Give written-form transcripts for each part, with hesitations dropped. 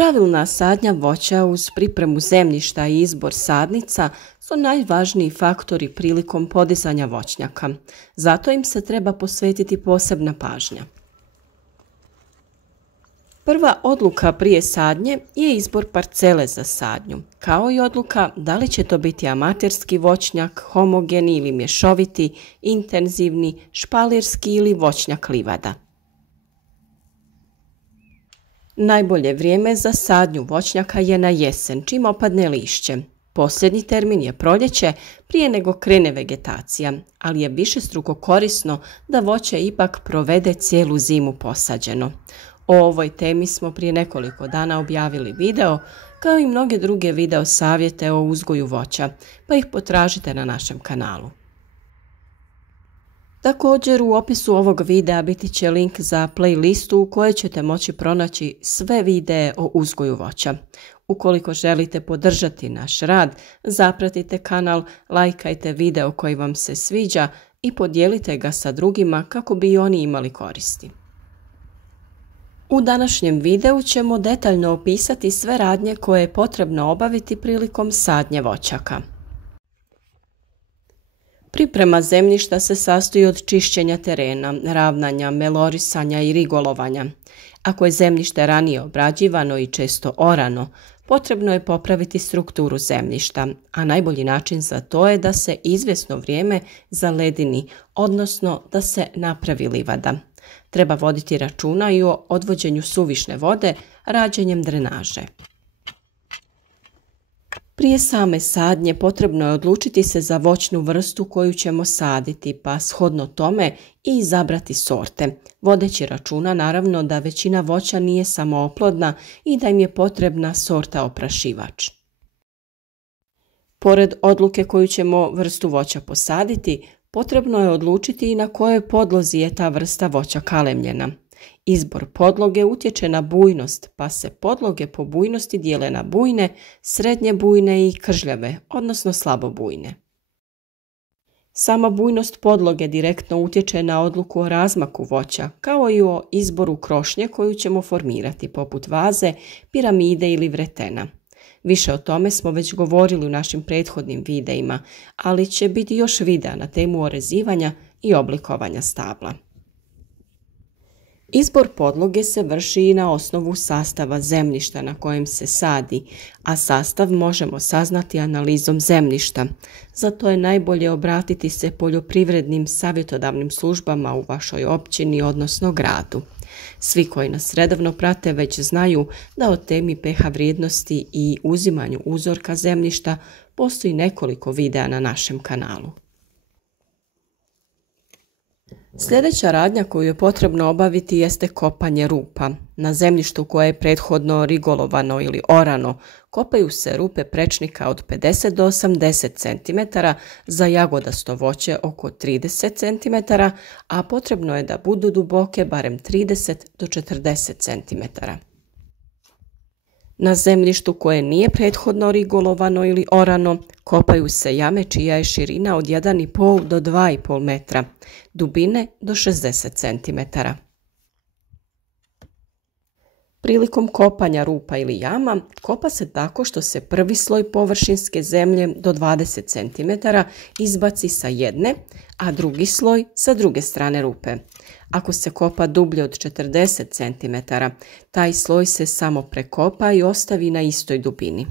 Pravilna sadnja voća uz pripremu zemljišta i izbor sadnica su najvažniji faktori prilikom podizanja voćnjaka. Zato im se treba posvetiti posebna pažnja. Prva odluka prije sadnje je izbor parcele za sadnju, kao i odluka da li će to biti amaterski voćnjak, homogeni ili mješoviti, intenzivni, špalirski ili voćnjak livada. Najbolje vrijeme za sadnju voćnjaka je na jesen, čim opadne lišće. Posljednji termin je proljeće prije nego krene vegetacija, ali je višestruko korisno da voće ipak provede cijelu zimu posađeno. O ovoj temi smo prije nekoliko dana objavili video, kao i mnoge druge video savjete o uzgoju voća, pa ih potražite na našem kanalu. Također u opisu ovog videa biti će link za playlistu u kojoj ćete moći pronaći sve videe o uzgoju voća. Ukoliko želite podržati naš rad, zapratite kanal, lajkajte video koji vam se sviđa i podijelite ga sa drugima kako bi i oni imali koristi. U današnjem videu ćemo detaljno opisati sve radnje koje je potrebno obaviti prilikom sadnje voćaka. Priprema zemljišta se sastoji od čišćenja terena, ravnanja, melorisanja i rigolovanja. Ako je zemljište ranije obrađivano i često orano, potrebno je popraviti strukturu zemljišta, a najbolji način za to je da se izvjesno vrijeme zaledini, odnosno da se napravi livada. Treba voditi računa i o odvođenju suvišne vode rađenjem drenaže. Prije same sadnje potrebno je odlučiti se za voćnu vrstu koju ćemo saditi, pa shodno tome i izabrati sorte, vodeći računa naravno da većina voća nije samooplodna i da im je potrebna sorta oprašivač. Pored odluke koju ćemo vrstu voća posaditi, potrebno je odlučiti i na kojoj podlozi je ta vrsta voća kalemljena. Izbor podloge utječe na bujnost, pa se podloge po bujnosti dijele na bujne, srednje bujne i kržljave, odnosno slabo bujne. Sama bujnost podloge direktno utječe na odluku o razmaku voća, kao i o izboru krošnje koju ćemo formirati, poput vaze, piramide ili vretena. Više o tome smo već govorili u našim prethodnim videima, ali će biti još videa na temu orezivanja i oblikovanja stabla. Izbor podloge se vrši i na osnovu sastava zemljišta na kojem se sadi, a sastav možemo saznati analizom zemljišta. Zato je najbolje obratiti se poljoprivrednim savjetodavnim službama u vašoj općini, odnosno gradu. Svi koji nas redovno prate već znaju da o temi pH vrijednosti i uzimanju uzorka zemljišta postoji nekoliko videa na našem kanalu. Sljedeća radnja koju je potrebno obaviti jeste kopanje rupa. Na zemljištu koje je prethodno rigolovano ili orano, kopaju se rupe prečnika od 50 do 80 cm, za jagodasto voće oko 30 cm, a potrebno je da budu duboke barem 30 do 40 cm. Na zemljištu koje nije prethodno rigolovano ili orano, kopaju se jame čija je širina od 1,5 do 2,5 metra, dubine do 60 cm. Prilikom kopanja rupa ili jama, kopa se tako što se prvi sloj površinske zemlje do 20 cm izbaci sa jedne, a drugi sloj sa druge strane rupe. Ako se kopa dublje od 40 cm, taj sloj se samo prekopa i ostavi na istoj dubini.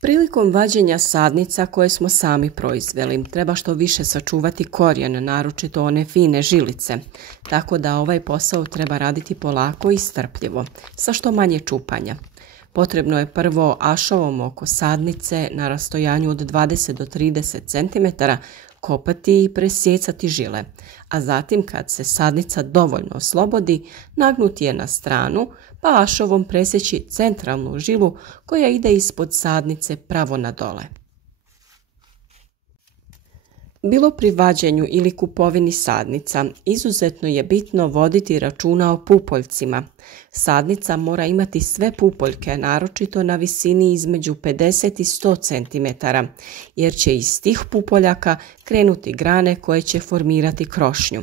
Prilikom vađenja sadnica koje smo sami proizveli, treba što više sačuvati korijen, naročito one fine žilice, tako da ovaj posao treba raditi polako i strpljivo, sa što manje čupanja. Potrebno je prvo ašovom oko sadnice na rastojanju od 20 do 30 cm kopati i presjecati žile, a zatim kad se sadnica dovoljno oslobodi, nagnuti je na stranu pa ašovom presjeći centralnu žilu koja ide ispod sadnice pravo na dole. Bilo pri vađenju ili kupovini sadnica, izuzetno je bitno voditi računa o pupoljcima. Sadnica mora imati sve pupoljke, naročito na visini između 50 i 100 cm, jer će iz tih pupoljaka krenuti grane koje će formirati krošnju.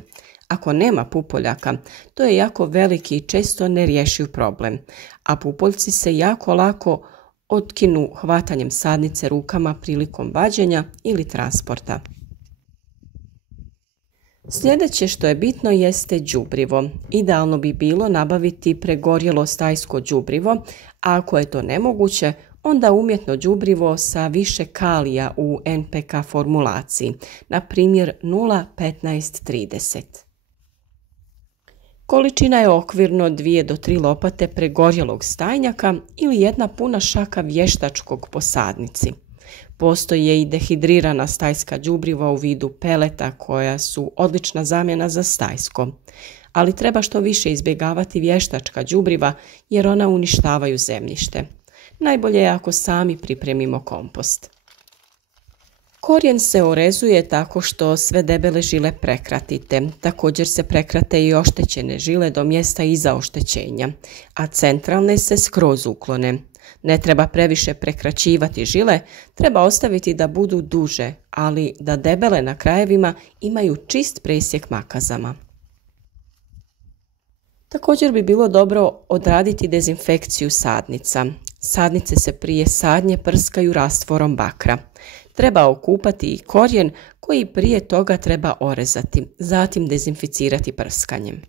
Ako nema pupoljaka, to je jako veliki i često nerješiv problem, a pupoljci se jako lako otkinu hvatanjem sadnice rukama prilikom vađenja ili transporta. Sljedeće što je bitno jeste đubrivo. Idealno bi bilo nabaviti pregorjelo stajsko đubrivo, a ako je to nemoguće, onda umjetno đubrivo sa više kalija u NPK formulaciji, na primjer 0,15,30. Količina je okvirno 2 do 3 lopate pregorjelog stajnjaka ili jedna puna šaka vještačkog po sadnici. Postoje i dehidrirana stajska đubriva u vidu peleta koja su odlična zamjena za stajsko, ali treba što više izbjegavati vještačka đubriva jer ona uništavaju zemljište. Najbolje je ako sami pripremimo kompost. Korijen se orezuje tako što sve debele žile prekratite. Također se prekrate i oštećene žile do mjesta iza oštećenja, a centralne se skroz uklone. Ne treba previše prekraćivati žile, treba ostaviti da budu duže, ali da debele na krajevima imaju čist presjek makazama. Također bi bilo dobro odraditi dezinfekciju sadnica. Sadnice se prije sadnje prskaju rastvorom bakra. Treba okupati i korijen koji prije toga treba orezati, zatim dezinficirati prskanjem.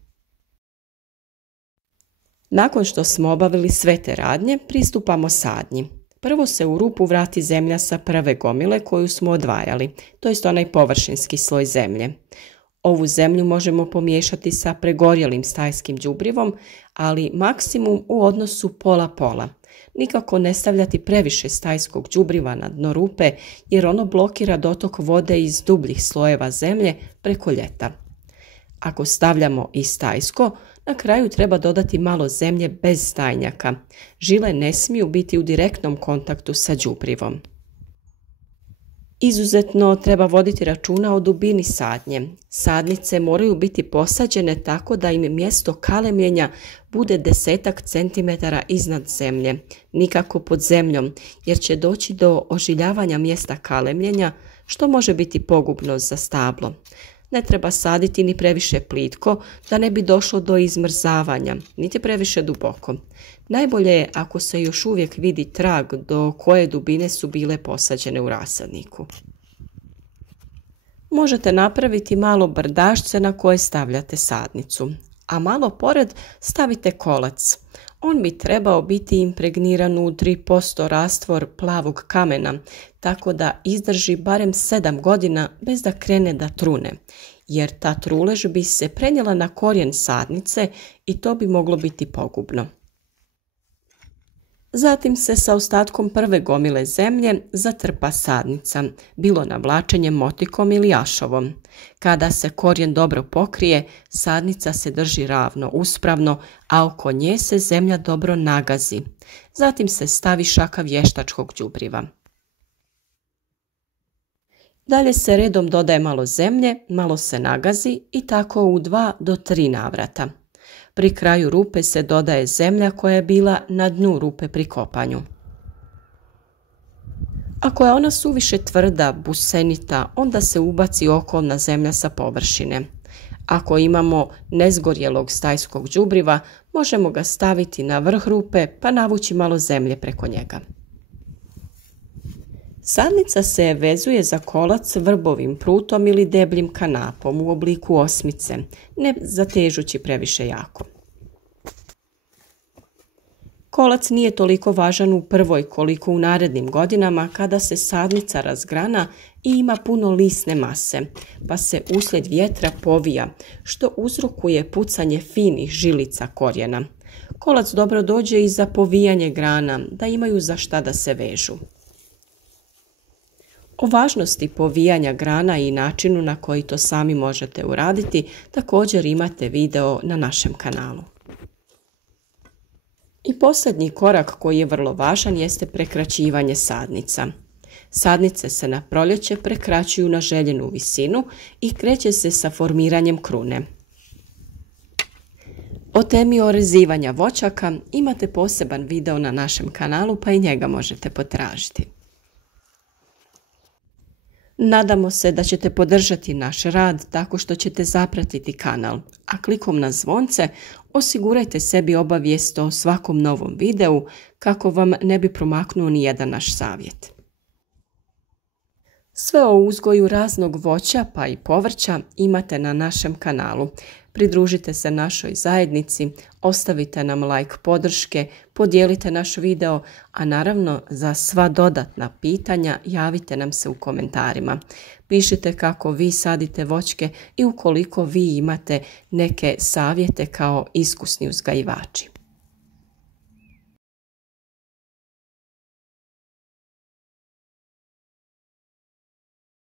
Nakon što smo obavili sve te radnje, pristupamo sadnji. Prvo se u rupu vrati zemlja sa prve gomile koju smo odvajali, to jest onaj površinski sloj zemlje. Ovu zemlju možemo pomiješati sa pregorjelim stajskim đubrivom, ali maksimum u odnosu pola-pola. Nikako ne stavljati previše stajskog đubriva na dno rupe jer ono blokira dotok vode iz dubljih slojeva zemlje preko ljeta. Ako stavljamo i stajsko, na kraju treba dodati malo zemlje bez stajnjaka. Žile ne smiju biti u direktnom kontaktu sa đubrivom. Izuzetno treba voditi računa o dubini sadnje. Sadnice moraju biti posađene tako da im mjesto kalemljenja bude 10 centimetara iznad zemlje, nikako pod zemljom, jer će doći do ožiljavanja mjesta kalemljenja, što može biti pogubno za stablo. Ne treba saditi ni previše plitko da ne bi došlo do izmrzavanja, niti previše duboko. Najbolje je ako se još uvijek vidi trag do koje dubine su bile posađene u rasadniku. Možete napraviti malo brdašce na koje stavljate sadnicu, a malo pored stavite kolac. On bi trebao biti impregniran u 3% rastvor plavog kamena, tako da izdrži barem 7 godina bez da krene da trune, jer ta trulež bi se prenijela na korijen sadnice i to bi moglo biti pogubno. Zatim se sa ostatkom prve gomile zemlje zatrpa sadnica, bilo navlačenjem motikom ili jašovom. Kada se korijen dobro pokrije, sadnica se drži ravno, uspravno, a oko nje se zemlja dobro nagazi. Zatim se stavi šaka vještačkog đubriva. Dalje se redom dodaje malo zemlje, malo se nagazi i tako u 2 do 3 navrata. Pri kraju rupe se dodaje zemlja koja je bila na dnu rupe pri kopanju. Ako je ona suviše tvrda, busenita, onda se ubaci okolna zemlja sa površine. Ako imamo nezgorjelog stajskog đubriva, možemo ga staviti na vrh rupe pa navući malo zemlje preko njega. Sadnica se vezuje za kolac vrbovim prutom ili debljim kanapom u obliku osmice, ne zatežući previše jako. Kolac nije toliko važan u prvoj koliko u narednim godinama kada se sadnica razgrana i ima puno lisne mase, pa se uslijed vjetra povija, što uzrokuje pucanje finih žilica korijena. Kolac dobro dođe i za povijanje grana, da imaju za šta da se vežu. O važnosti povijanja grana i načinu na koji to sami možete uraditi također imate video na našem kanalu. I posljednji korak koji je vrlo važan jeste prekraćivanje sadnica. Sadnice se na proljeće prekraćuju na željenu visinu i kreće se sa formiranjem krune. O temi orezivanja voćaka imate poseban video na našem kanalu pa i njega možete potražiti. Nadamo se da ćete podržati naš rad tako što ćete zapratiti kanal, a klikom na zvonce osigurajte sebi obavijest o svakom novom videu kako vam ne bi promaknuo ni jedan naš savjet. Sve o uzgoju raznog voća pa i povrća imate na našem kanalu. Pridružite se našoj zajednici, ostavite nam like podrške, podijelite naš video, a naravno za sva dodatna pitanja javite nam se u komentarima. Pišite kako vi sadite voćke i ukoliko vi imate neke savjete kao iskusni uzgajivači.